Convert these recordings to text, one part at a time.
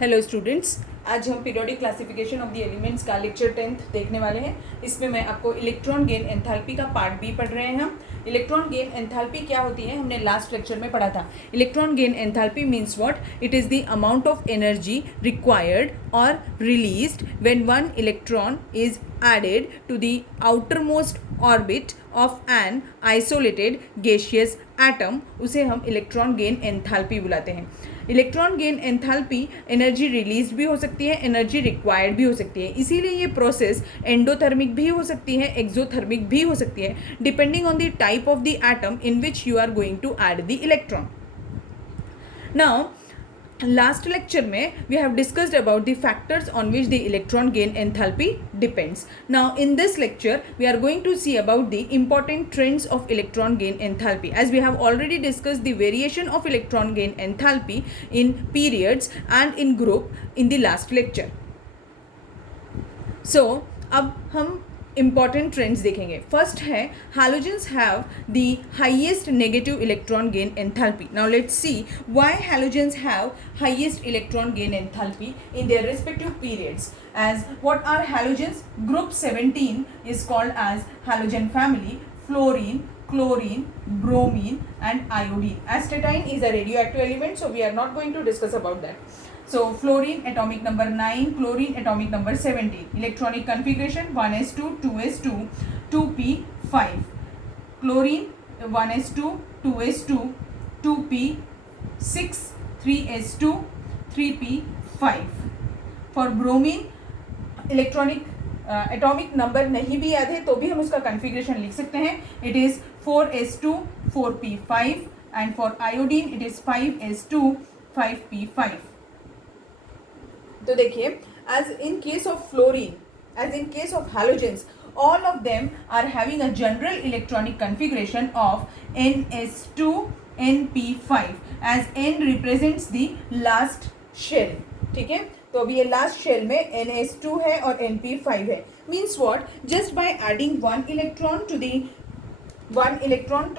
Hello students, आज हम periodic classification of the elements का लेक्चर 10th देखने वाले हैं। इसमें मैं आपको इलेक्ट्रॉन गेन एंथैल्पी का पार्ट बी पढ़ रहे हैं। हम इलेक्ट्रॉन गेन एंथैल्पी क्या होती है हमने लास्ट लेक्चर में पढ़ा था। Electron gain enthalpy means what? It is the amount of energy required और released when one electron is added to the outermost orbit of an isolated gaseous atom, उसे हम इलेक्ट्रॉन गेन एंथैल्पी बुलाते हैं। Electron gain enthalpy energy release भी हो सकती है, energy required भी हो सकती है। इसीलिए ये प्रोसेस एंडोथर्मिक भी हो सकती है, एक्सोथर्मिक भी हो सकती है, depending on the type of the atom in which you are going to add the electron. Now last lecture में we have discussed about the factors on which the electron gain enthalpy depends. Now in this lecture we are going to see about the important trends of electron gain enthalpy, as we have already discussed the variation of electron gain enthalpy in periods and in group in the last lecture. So अब हम important trends देखेंगे। First है halogens have the highest negative electron gain enthalpy. Now let's see why halogens have highest electron gain enthalpy in their respective periods. As what are halogens? Group 17 is called as halogen family: fluorine, chlorine, bromine and iodine. Astatine is a radioactive element, so we are not going to discuss about that. So fluorine atomic number 9, chlorine atomic number 17. Electronic configuration 1s2, 2s2, 2p5. Chlorine 1s2, 2s2, 2p6, 3s2, 3p5. For bromine electronic atomic number नहीं भी याद है तो भी हम उसका configuration लिख सकते हैं. It is 4s2, 4p5 and for iodine it is 5s2, 5p5. तो देखिए, as in case of fluorine, as in case of halogens, all of them are having a general electronic configuration of ns2 np5, as n represents the last shell. ठीक है, तो अभी ये last shell में ns2 है और np5 है. Means what? Just by adding one electron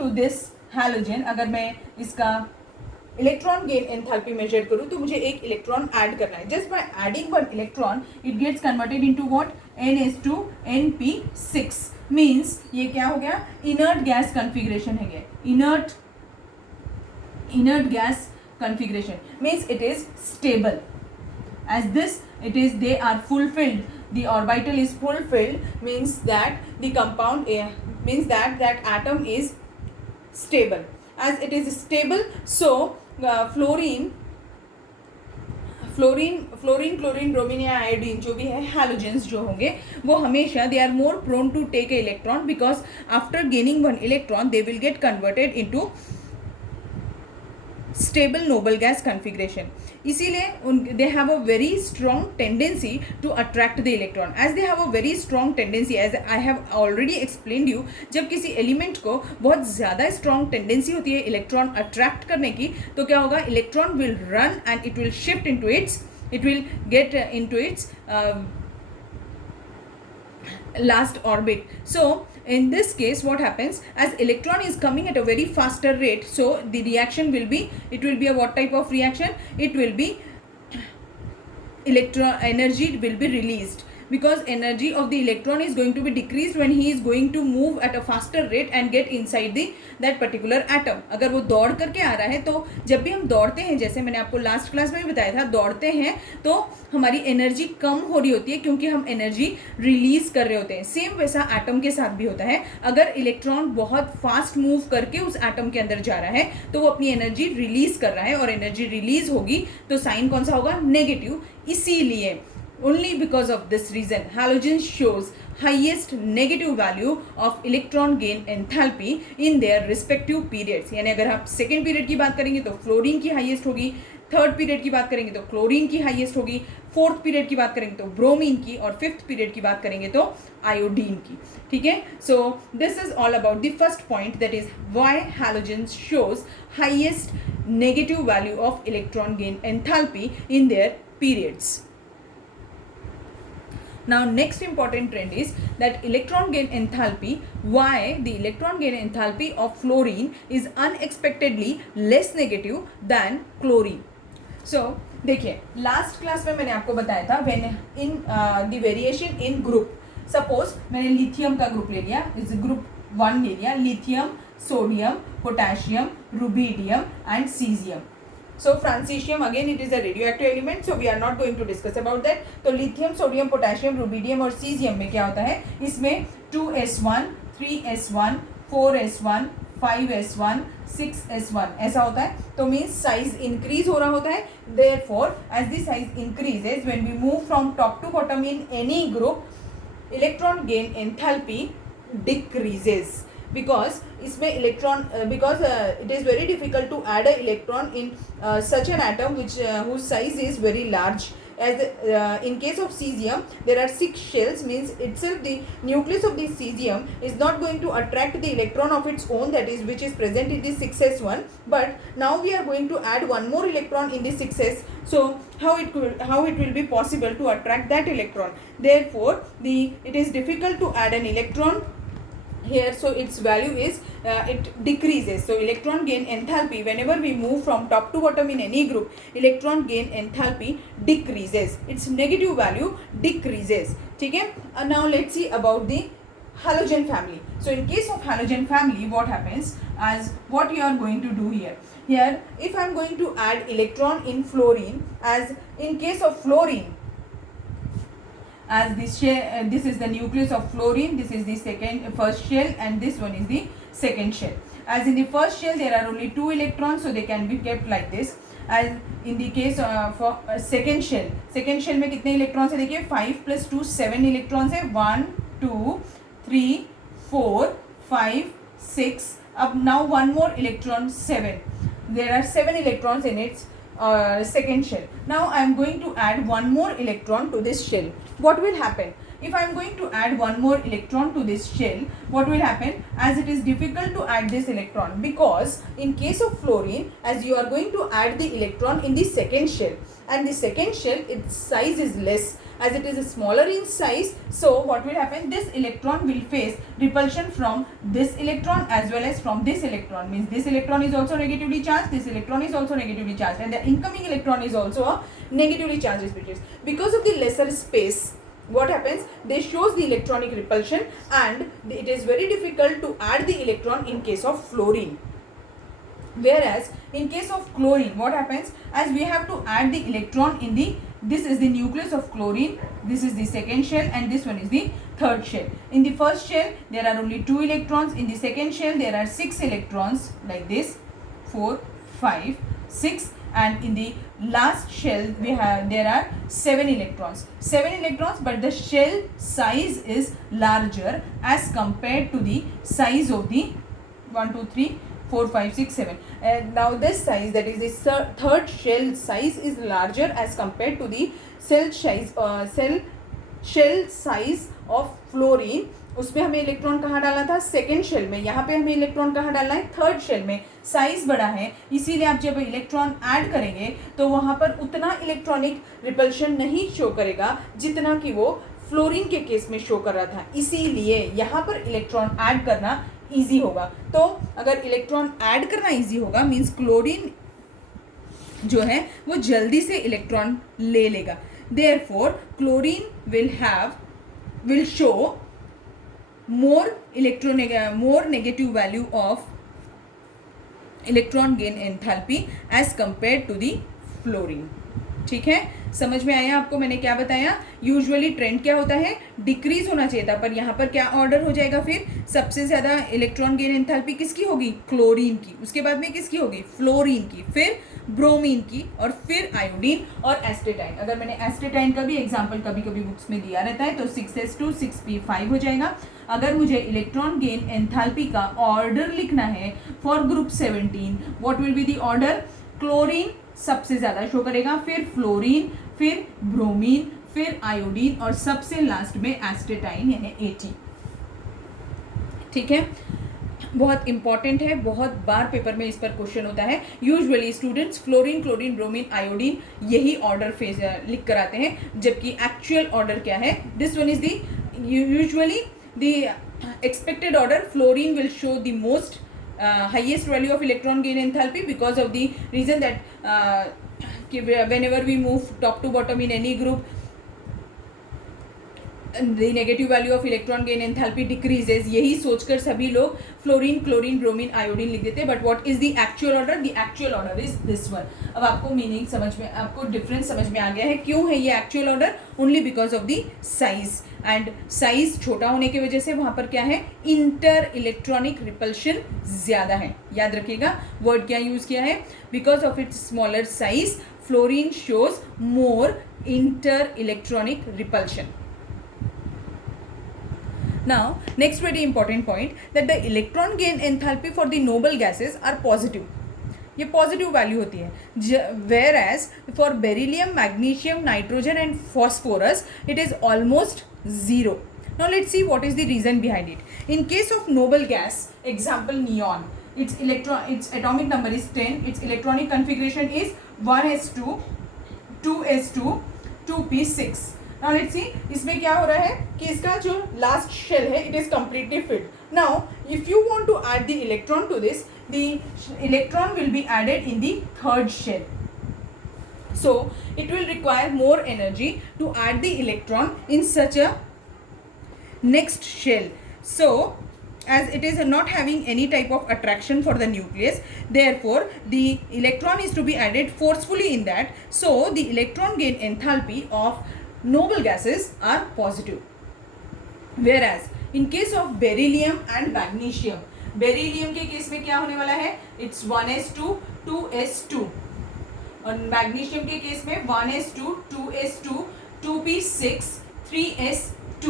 to this halogen, अगर मैं इसका इलेक्ट्रॉन गेन एंथैल्पी मेजर करूं तो मुझे एक इलेक्ट्रॉन ऐड करना है. Just by adding one electron it gets converted into what? ns2 np6. Means ये क्या हो गया? इनर्ट गैस कॉन्फ़िगरेशन है. ये inert gas configuration means it is stable. as this it is they are fulfilled, the orbital is fulfilled, means that the compound means that atom is stable. As it is stable, so fluorine, chlorine, bromine या iodine जो भी है halogens जो होंगे वो हमेशा they are more prone to take an electron, because after gaining one electron they will get converted into stable noble gas configuration. इसीलिए they have a very strong tendency to attract the electron. As they have a very strong tendency, as I have already explained you, जब किसी element को बहुत ज़्यादा strong tendency होती है electron attract करने की, तो क्या होगा? Electron will run and it will shift into its, it will get into its last orbit. So in this case what happens? As electron is coming at a very faster rate, so the reaction will be, it will be a what type of reaction? It will be electron energy will be released, because energy of the electron is going to be decreased when he is going to move at a faster rate and get inside the that particular atom. अगर वो दौड़ करके आ रहा है, तो जब भी हम दौड़ते हैं, जैसे मैंने आपको लास्ट क्लास में भी बताया था, दौड़ते हैं तो हमारी एनर्जी कम हो रही होती है क्योंकि हम एनर्जी रिलीज कर रहे होते हैं. सेम वैसा एटम के साथ भी होता है. अगर इलेक्ट्रॉन बहुत फास्ट मूव करके उस एटम के अंदर जा रहा है तो वो अपनी एनर्जी रिलीज कर रहा है, और एनर्जी रिलीज होगी तो साइन कौन सा होगा? नेगेटिव. इसीलिए only because of this reason halogens shows highest negative value of electron gain enthalpy in their respective periods. यानी अगर आप सेकेंड पीरियड की बात करेंगे तो फ्लोरीन की हाईएस्ट होगी, थर्ड पीरियड की बात करेंगे तो क्लोरीन की हाईएस्ट होगी, फोर्थ पीरियड की बात करेंगे तो ब्रोमीन की, और फिफ्थ पीरियड की बात करेंगे तो आयोडीन की. ठीक है, so this is all about the first point, that is why halogens shows highest negative value of electron gain enthalpy in their periods. Now next important trend is that electron gain enthalpy. Why the electron gain enthalpy of fluorine is unexpectedly less negative than chlorine? So देखिए last class में मैंने आपको बताया था when in the variation in group, suppose मैंने lithium का group ले लिया, इस ग्रुप 1 ले लिया, lithium, sodium, potassium, rubidium and caesium. So francesium again it is a radioactive element, so we are not going to discuss about that. तो lithium, sodium, potassium, rubidium और cesium में क्या होता है, इसमें 2s1, 3s1, 4s1, 5s1, 6s1 ऐसा होता है. तो मीन्स साइज इंक्रीज हो रहा होता है. Therefore as the size increases, when we move from top to bottom in any group, electron gain enthalpy decreases. Because इसमें electron because it is very difficult to add a electron in such an atom which whose size is very large. As in case of cesium there are 6 shells, means itself the nucleus of the cesium is not going to attract the electron of its own, that is which is present in the 6s1, but now we are going to add one more electron in the 6s. So how it will be possible to attract that electron? Therefore it is difficult to add an electron here, so its value is it decreases. So electron gain enthalpy, whenever we move from top to bottom in any group, electron gain enthalpy decreases, its negative value decreases. ठीक है. Now let's see about the halogen family. So in case of halogen family, what happens, as what you are going to do here, if I am going to add electron in fluorine, as in case of fluorine, as this shell, this is the nucleus of fluorine, this is the first shell and this one is the second shell. As in the first shell there are only 2 electrons, so they can be kept like this. As in the case for second shell में कितने electrons है, देखिए 5 + 2 7 electrons है, 1 2 3 4 5 6. अब now one more electron, 7. There are 7 electrons in its second shell. Now I am going to add one more electron to this shell. What will happen? If I am going to add one more electron to this shell, what will happen? As it is difficult to add this electron, because in case of fluorine, as you are going to add the electron in the second shell, and the second shell its size is less, as it is smaller in size, so what will happen? This electron will face repulsion from this electron as well as from this electron, means this electron is also negatively charged, this electron is also negatively charged, and the incoming electron is also a negatively charged species. Because of the lesser space, what happens? They shows the electronic repulsion, and it is very difficult to add the electron in case of fluorine. Whereas in case of chlorine, what happens? As we have to add the electron in the, this is the nucleus of chlorine, this is the second shell and this one is the third shell. In the first shell there are only 2 electrons, in the second shell there are 6 electrons like this, 4 5 6, and in the last shell there are 7 electrons, but the shell size is larger as compared to the size of the 1 2 3 4 5 6 7. And now this size, that is the third shell size, is larger as compared to the shell size of fluorine. उसमें हमें electron कहाँ डालना था? Second shell में. यहाँ पे हमें electron कहाँ डालना है? थर्ड शेल में. साइज बड़ा है, इसीलिए आप जब इलेक्ट्रॉन ऐड करेंगे तो वहाँ पर उतना इलेक्ट्रॉनिक रिपल्शन नहीं शो करेगा जितना कि वो फ्लोरीन के केस में शो कर रहा था. इसीलिए यहाँ पर इलेक्ट्रॉन ऐड करना ईजी होगा. तो अगर इलेक्ट्रॉन ऐड करना ईजी होगा, मीन्स क्लोरीन जो है वो जल्दी से इलेक्ट्रॉन ले लेगा. Therefore chlorine will show more negative value of electron gain enthalpy as compared to the fluorine. ठीक है, समझ में आया आपको मैंने क्या बताया? यूजुअली ट्रेंड क्या होता है? डिक्रीज होना चाहिए था, पर यहाँ पर क्या ऑर्डर हो जाएगा? फिर सबसे ज़्यादा इलेक्ट्रॉन गेन एंथैल्पी किसकी होगी? क्लोरीन की. उसके बाद में किसकी होगी? फ्लोरीन की, फिर ब्रोमीन की, और फिर आयोडीन और एस्टेटाइन. अगर मैंने एस्टेटाइन का भी एग्जाम्पल कभी कभी बुक्स में दिया रहता है तो 6s2 6p5 हो जाएगा. अगर मुझे इलेक्ट्रॉन गेन एंथैल्पी का ऑर्डर लिखना है for group 17, what will be the order? Chlorine सबसे ज़्यादा शो करेगा, फिर फ्लोरीन, फिर ब्रोमीन, फिर आयोडीन और सबसे लास्ट में एस्टेटाइन यानी 80. ठीक है, बहुत इंपॉर्टेंट है, बहुत बार पेपर में इस पर क्वेश्चन होता है. Usually students fluorine, chlorine, bromine, iodine यही ऑर्डर फेज लिख कर आते हैं, जबकि एक्चुअल ऑर्डर क्या है? This one is the usually the expected order. Fluorine will show the most highest value of electron gain enthalpy because of the reason that कि whenever we move top to bottom in any group, the negative value of electron gain enthalpy decreases. यही सोचकर सभी लोग fluorine, chlorine, bromine, iodine लिख देते हैं. But what is the actual order? The actual order is this one. अब आपको meaning समझ में, आपको डिफरेंस समझ में आ गया है क्यों है ये actual order. Only because of the size, and size छोटा होने की वजह से वहां पर क्या है, इंटर इलेक्ट्रॉनिक रिपल्शन ज्यादा है. याद रखिएगा वर्ड क्या यूज किया है, because of its smaller size fluorine shows more inter electronic repulsion. Now, next very important point, that the electron gain enthalpy for the noble gases are positive. ये positive value होती है. Whereas for beryllium, magnesium, nitrogen and phosphorus it is almost zero. Now let's see what is the reason behind it. In case of noble gas, example neon, its atomic number is 10, its electronic configuration is 1s2, 2s2, 2p6. Now let's see, इसमें क्या हो रहा है कि इसका जो last shell है it is completely filled. Now if you want to add the electron to this, the electron will be added in the third shell. So it will require more energy to add the electron in such a next shell. So as it is not having any type of attraction for the nucleus, therefore the electron is to be added forcefully in that. So the electron gain enthalpy of noble gases are positive. Whereas in case of beryllium and magnesium, beryllium के case में क्या होने वाला है, it's 1s2, 2s2, और magnesium के case में 1s2, 2s2, 2p6, 3s2.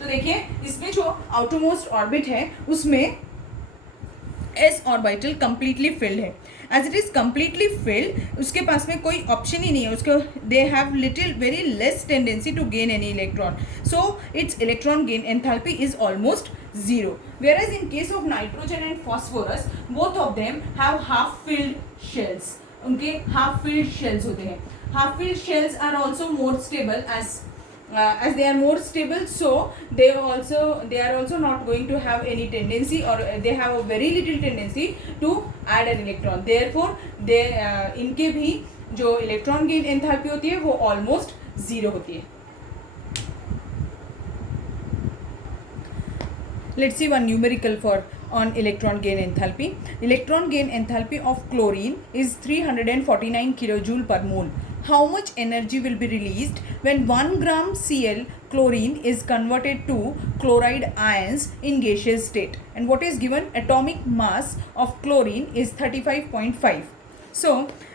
तो देखिए इसमें जो आउटरमोस्ट ऑर्बिट है उसमें s ऑर्बिटल कंप्लीटली फिल्ड है. As it is completely filled, उसके पास में कोई ऑप्शन ही नहीं है उसको. They have little very less tendency to gain any electron, so its electron gain enthalpy is almost zero. Where as in case of nitrogen and phosphorus, both of them have half filled shells. उनके half filled shells होते हैं. Half filled shells are also more stable as they are more stable, so they are also not going to have any tendency, or they have a very little tendency to add an electron. Therefore they इनके भी जो electron gain enthalpy होती है वो almost zero होती है. Let's see one numerical for on electron gain enthalpy. Electron gain enthalpy of chlorine is 349 kilojoule per mole. How much energy will be released when 1 gram Cl chlorine is converted to chloride ions in gaseous state? And what is given? Atomic mass of chlorine is 35.5. So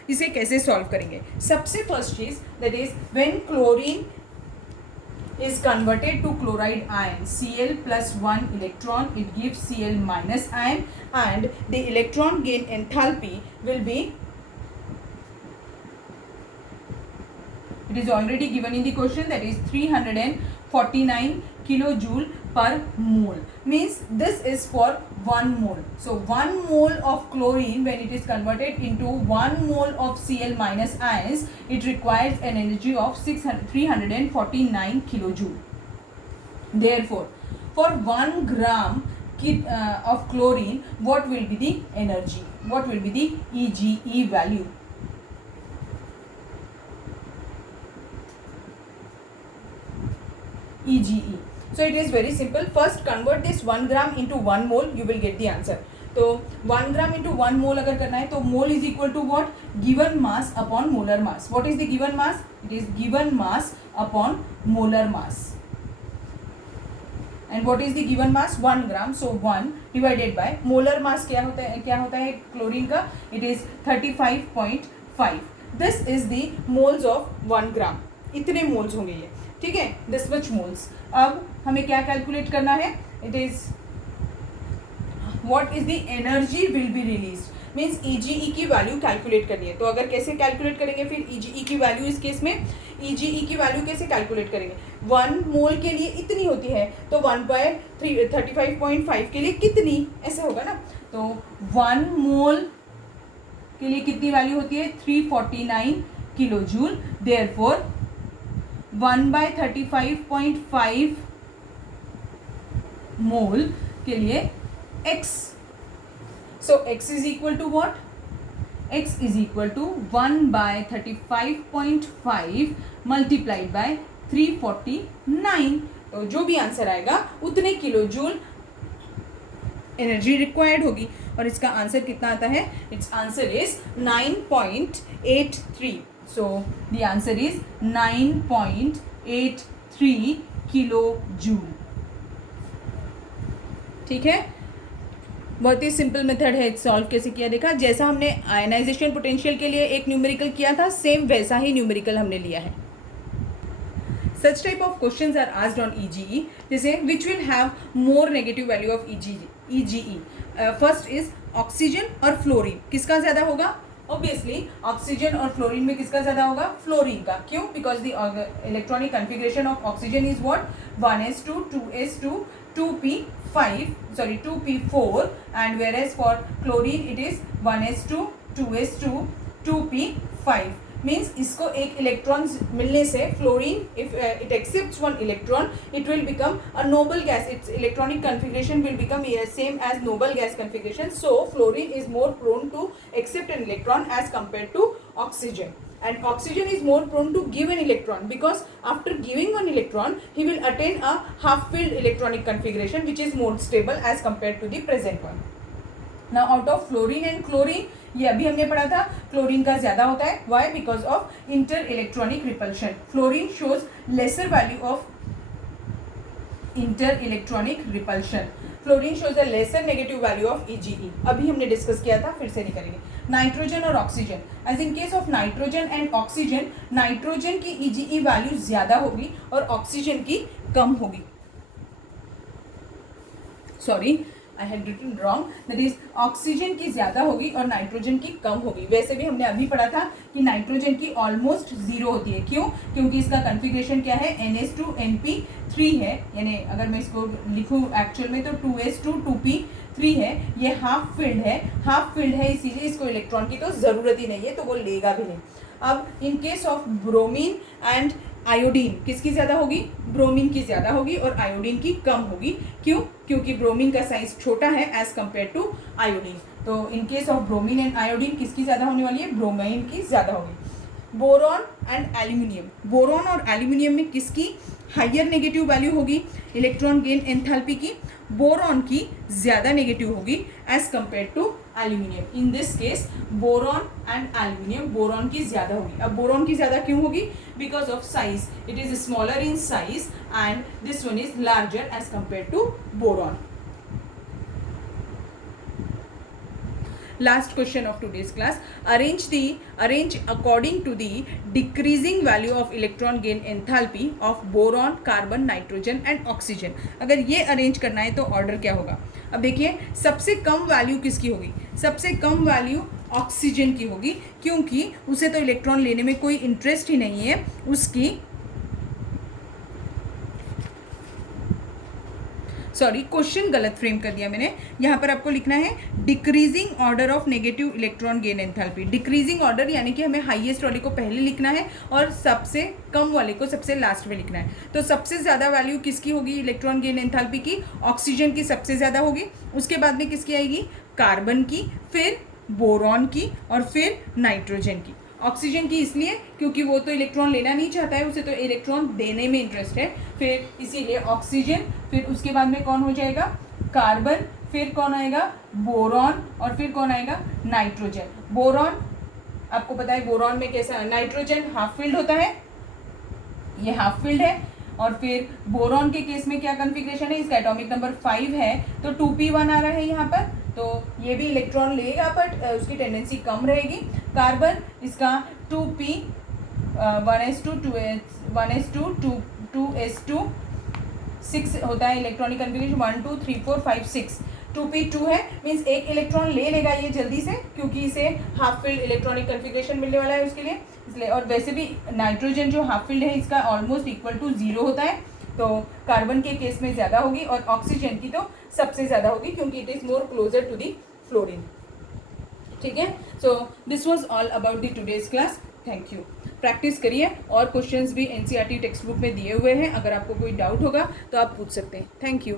इसे कैसे solve करेंगे? सबसे first चीज, that is when chlorine is converted to chloride ion, Cl plus 1 electron, it gives Cl minus ion, and the electron gain enthalpy will be, it is already given in the question, that is 349 kilojoule per mole. Means this is for 1 mole. So 1 mole of chlorine, when it is converted into 1 mole of Cl minus ions, it requires an energy of 349 kilojoule. Therefore for 1 gram of chlorine, what will be the energy? What will be the EGE value? EGE. So it is very simple. First convert this 1 gram into 1 mole, you will get the answer. तो 1 gram into 1 mole अगर करना है तो mole is equal to what? Given mass upon molar mass. What is the given mass? It is given mass upon molar mass. And what is the given mass? 1 gram. So 1 divided by molar mass क्या होता है chlorine का? It is 35.5. This is the moles of 1 gram. इतने moles होंगे ये, ठीक है, this much moles. अब हमें क्या कैलकुलेट करना है? It is what is the energy will be release, means EGE की वैल्यू कैलकुलेट करनी है. तो अगर कैसे कैलकुलेट करेंगे फिर EGE की वैल्यू? इस केस में EGE की वैल्यू कैसे कैलकुलेट करेंगे? 1 मोल के लिए इतनी होती है तो 1/35.5 के लिए कितनी, ऐसे होगा ना. तो 1 मोल के लिए कितनी वैल्यू होती है? 349 किलोजूल. देयरफॉर 1/35.5 मोल के लिए x. So x is equal to what? x is equal to 1/35.5 multiplied by 349। तो जो भी आंसर आएगा उतने किलो जूल एनर्जी रिक्वायर्ड होगी। और इसका आंसर कितना आता है? It's answer is 9.83। So the answer is 9.83 kilo joule. ठीक है, बहुत ही सिंपल मेथड है सॉल्व कैसे किया देखा। जैसा हमने आयनाइजेशन पोटेंशियल के लिए एक न्यूमेरिकल किया था, सेम वैसा ही न्यूमेरिकल हमने लिया है। Such type of questions are asked on EGE, जैसे which will have more negative value of EGE. First is oxygen और फ्लोरीन, किसका ज़्यादा होगा? Obviously ऑक्सीजन और फ्लोरीन में किसका ज़्यादा होगा? फ्लोरीन का। क्यों? Because the electronic configuration of oxygen is what? 1s2 2s2 2p4, and whereas for chlorine it is 1s2 2s2 2p5। Means इसको एक इलेक्ट्रॉन मिलने से fluorine, if it accepts one electron, it will become a noble gas, its electronic configuration will become same as noble gas configuration. So fluorine is more prone to accept an electron as compare to oxygen, and oxygen is more prone to give an electron, because after giving one electron he will attain a half filled electronic configuration which is more stable as compared to the present one. Now out of fluorine and chlorine, ये अभी हमने पढ़ा था, chlorine का ज्यादा होता है। Why? Because of inter electronic repulsion. Fluorine shows lesser value of inter electronic repulsion. Fluorine shows a lesser negative value of EGE. अभी हमने डिस्कस किया था, फिर से नहीं करेंगे। नाइट्रोजन और oxygen, as in case of nitrogen and oxygen, nitrogen की EGE वैल्यू ज्यादा होगी और ऑक्सीजन की कम होगी। Sorry, I had written wrong, that is oxygen की ज़्यादा होगी और नाइट्रोजन की कम होगी। वैसे भी हमने अभी पढ़ा था कि नाइट्रोजन की ऑलमोस्ट जीरो होती है। क्यों? क्योंकि इसका कन्फिग्रेशन क्या है? NH2NP3 है, यानी अगर मैं इसको लिखूँ एक्चुअल में तो 2s2 2p3 है। ये हाफ फील्ड है, इसीलिए इसको इलेक्ट्रॉन की तो ज़रूरत ही नहीं है, तो वो लेगा भी नहीं। अब इन case of bromine and iodine, किसकी ज़्यादा होगी? ब्रोमीन की ज़्यादा होगी और आयोडीन की कम होगी। क्यों? क्योंकि ब्रोमीन का साइज छोटा है एज कंपेयर टू आयोडीन। तो in case of bromine and iodine किसकी ज़्यादा होने वाली है? ब्रोमीन की ज़्यादा होगी। बोरॉन एंड एल्यूमिनियम, बोरॉन और एल्यूमिनियम में किसकी हाइयर नेगेटिव वैल्यू होगी इलेक्ट्रॉन गेन एंथैल्पी की? बोरॉन की ज़्यादा नेगेटिव होगी as compare to aluminium. In this case boron and aluminium, boron की ज़्यादा होगी। अब बोरॉन की ज़्यादा क्यों होगी? Because of size, it is smaller in size and this one is larger as compare to boron. Last question of today's class, arrange according to the decreasing value of electron gain enthalpy of boron, carbon, nitrogen and oxygen। अगर ये arrange करना है तो order क्या होगा? अब देखिए, सबसे कम वैल्यू किसकी होगी? सबसे कम वैल्यू ऑक्सीजन की होगी, क्योंकि उसे तो इलेक्ट्रॉन लेने में कोई इंटरेस्ट ही नहीं है। उसकी सॉरी, क्वेश्चन गलत फ्रेम कर दिया मैंने। यहाँ पर आपको लिखना है decreasing order of negative electron gain enthalpy. Decreasing order यानी कि हमें हाईएस्ट वाले को पहले लिखना है और सबसे कम वाले को सबसे लास्ट में लिखना है। तो सबसे ज़्यादा वैल्यू किसकी होगी इलेक्ट्रॉन गेन एंथैल्पी की? ऑक्सीजन की सबसे ज़्यादा होगी। उसके बाद में किसकी आएगी? कार्बन की, फिर बोरॉन की और फिर नाइट्रोजन की। ऑक्सीजन की इसलिए क्योंकि वो तो इलेक्ट्रॉन लेना नहीं चाहता है, उसे तो इलेक्ट्रॉन देने में इंटरेस्ट है, फिर इसीलिए ऑक्सीजन। फिर उसके बाद में कौन हो जाएगा? कार्बन, फिर कौन आएगा? बोरॉन, और फिर कौन आएगा? नाइट्रोजन। बोरॉन आपको पता है बोरॉन में कैसा, नाइट्रोजन हाफ फील्ड होता है, ये हाफ फील्ड है। और फिर बोरॉन के केस में क्या कन्फिग्रेशन है? इसका एटॉमिक नंबर 5 है, तो 2p1 आ रहा है यहाँ पर, तो ये भी इलेक्ट्रॉन लेगा बट उसकी टेंडेंसी कम रहेगी। कार्बन इसका 2p 1s2 2s2 6 होता है इलेक्ट्रॉनिक कन्फिग्रेशन, 1 2 3 4 5 6, 2p2 है, मीन्स एक इलेक्ट्रॉन ले लेगा ये जल्दी से, क्योंकि इसे हाफ फील्ड इलेक्ट्रॉनिक कन्फिग्रेशन मिलने वाला है उसके लिए, इसलिए। और वैसे भी नाइट्रोजन जो हाफ फील्ड है इसका ऑलमोस्ट इक्वल टू 0 होता है, तो कार्बन के केस में ज़्यादा होगी और ऑक्सीजन की तो सबसे ज़्यादा होगी, क्योंकि it is more closer to the fluorine. ठीक है, so this was all about the today's class. Thank you. Practice करिए, और क्वेश्चंस भी NCERT टेक्स्ट बुक में दिए हुए हैं, अगर आपको कोई डाउट होगा तो आप पूछ सकते हैं। Thank you.